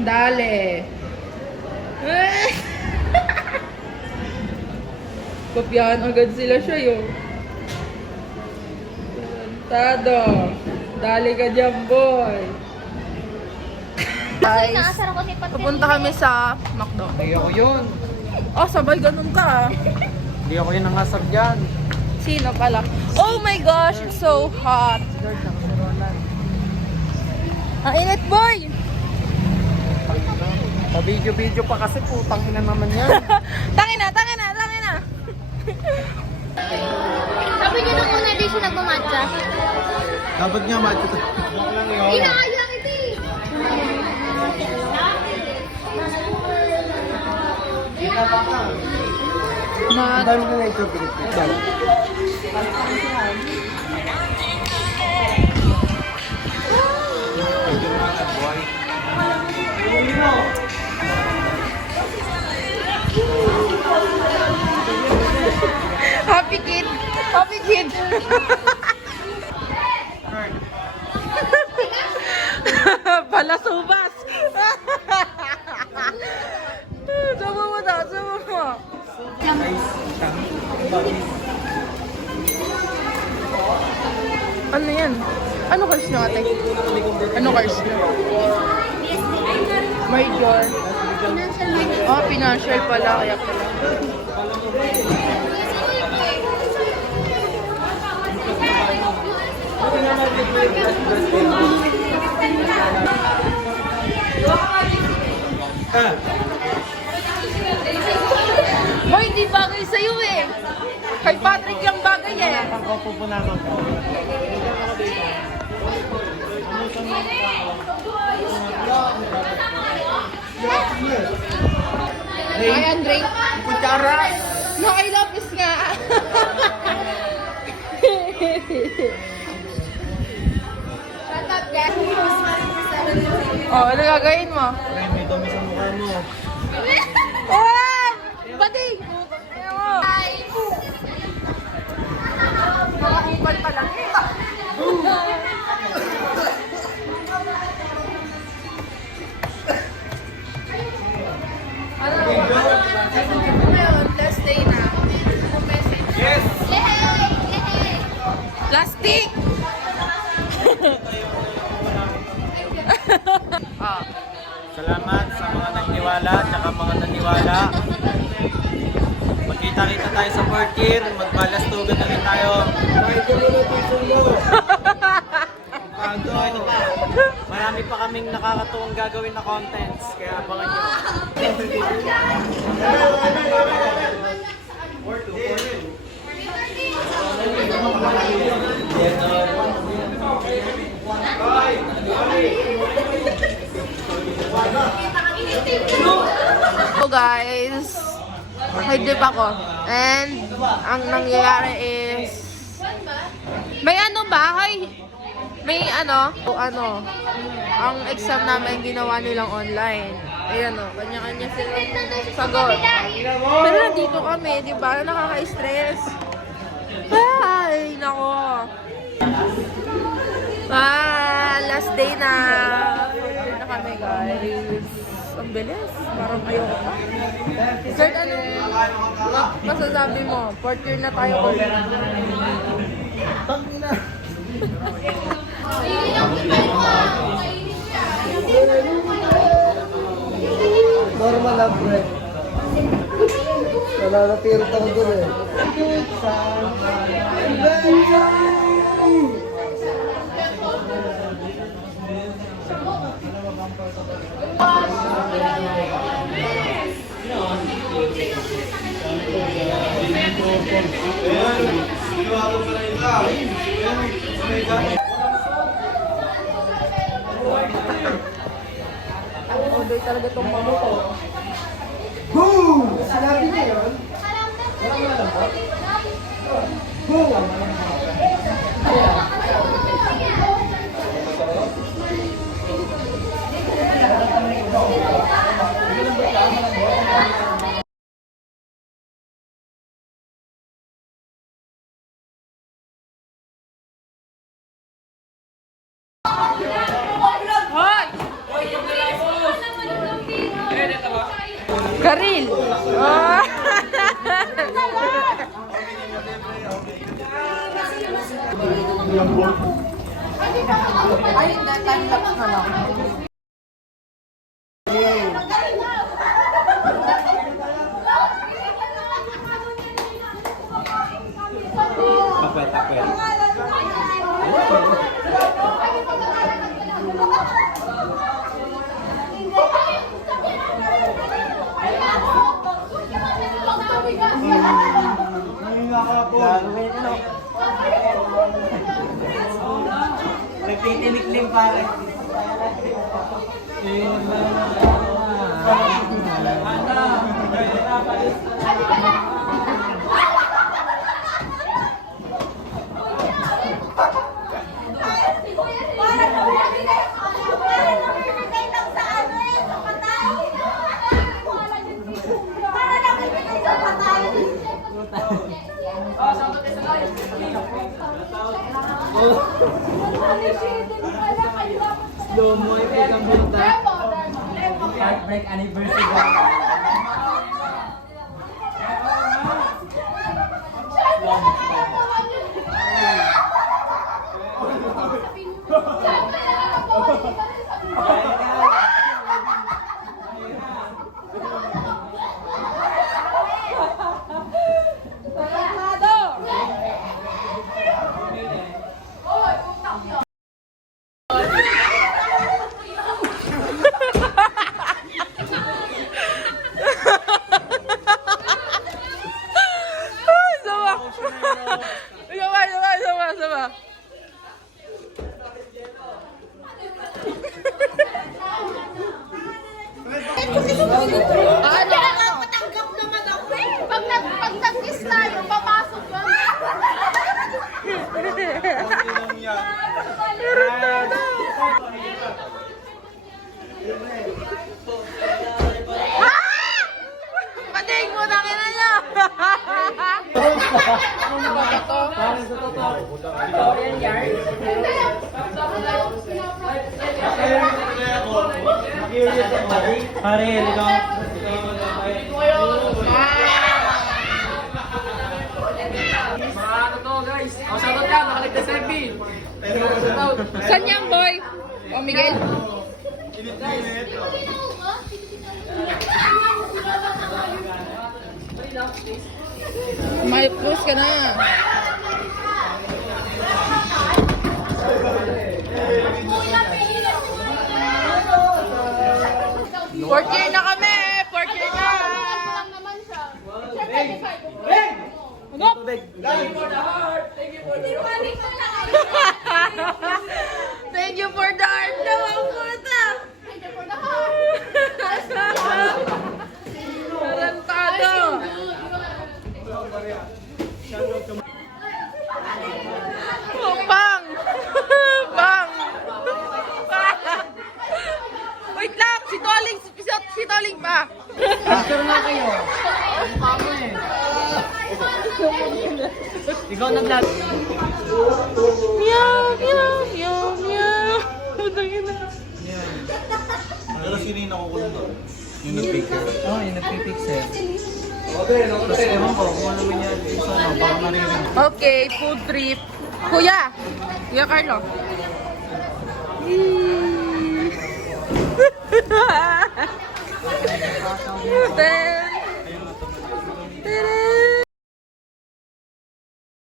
Dale. Kopyahan agad sila siya yun. Tado. Dali ka dyan, boy. Guys, pupunta kami sa McDo. Hindi ako yun. Oh, sabay ganun ka. Hindi ako yun nangasag dyan. Sino pala? Oh my gosh, it's so hot. Ang init, boy! Pa-video-video pa kasi putang ina naman yan. Tangina! Sabi niyo nung una, di siya nagmamatcha. Dapat nga match ito. Lang yun. Inaaya kita eh. Ang dami ko na ito, Pilipin. Happy kid! Happy kid! Palasubas! Sama mo daw, sama mo! Ano yan? Ano course nyo, ate? Ano course nyo? Major. Oh, financial pala, kaya pala. Boy, hindi bagay sa'yo eh. Kay Patrick lang bagay eh. Ang kopo po naman. Hi, Andre. Kutsara! No, I love this nga. Shut up, guys. Oh, ano gagawin mo? Ay, may dumi sa mukha mo. Oh! Pati! Ayaw mo. Mga ubal pa lang eh. Ano? Ngayon, last day na. Anong message? Yes! Plastic! Ah. Salamat sa mga nagniwala at saka mga naniwala. Magkita-kita tayo sa 4th year, magbalastugan na rin tayo. Ay, kumulo tuition mo! Marami pa kaming nakakatuwang gagawin na contents, kaya abangan nyo. So guys, may dip ako. And ang nangyayari is may ano bahay. May ano, ang exam namin ginawa nilang online. Ayan o, kanya-kanya silang sagot. Pero nandito kami, di ba? Nakaka-stress. Ay, nako. Last day na. Uwi na kami, guys. Ang bilis. Parang ayoko pa. Kurt, ano masasabi mo? 4th year na tayo ulit. Tangina! Normal lang, pre. Wala na tirot ako doon eh. Order talaga itong mamuto. Boom! Sinabi niya yun? Boom! Hoy! Charil! Oh. Ay, hindi. Time-lapse na lang. Tapet, tapet. Nagtitinik-ling pare. Slow mo, ipigang bulta. Heartbreak anniversary. Sama. Matanggap naman ako eh. Pag nag-kiss tayo, papasok ka. Pating mo na kina niya! Ano ba ito? Pare, ikaw. Saan yan, boy? O, Miguel? May plus ka na. Fourth year na kami! Fourth year na! Ano? Thank you for the heart daw ang puta! Tarantado! Oh, bang! Bang! Wait lang! Si Toling pa! After na kayo. Mukha mo eh. Ikaw naglag. Meow! Meow! Meow! Meow! Putangin na. Pero sino yung nakukulong doon? Yung nag-picture? Oo, yung nag-picture. Kasi ewan ko, kung ano man yan, isa na, baka marinig. Okay, food trip. Kuya! Kuya Carlo. Thank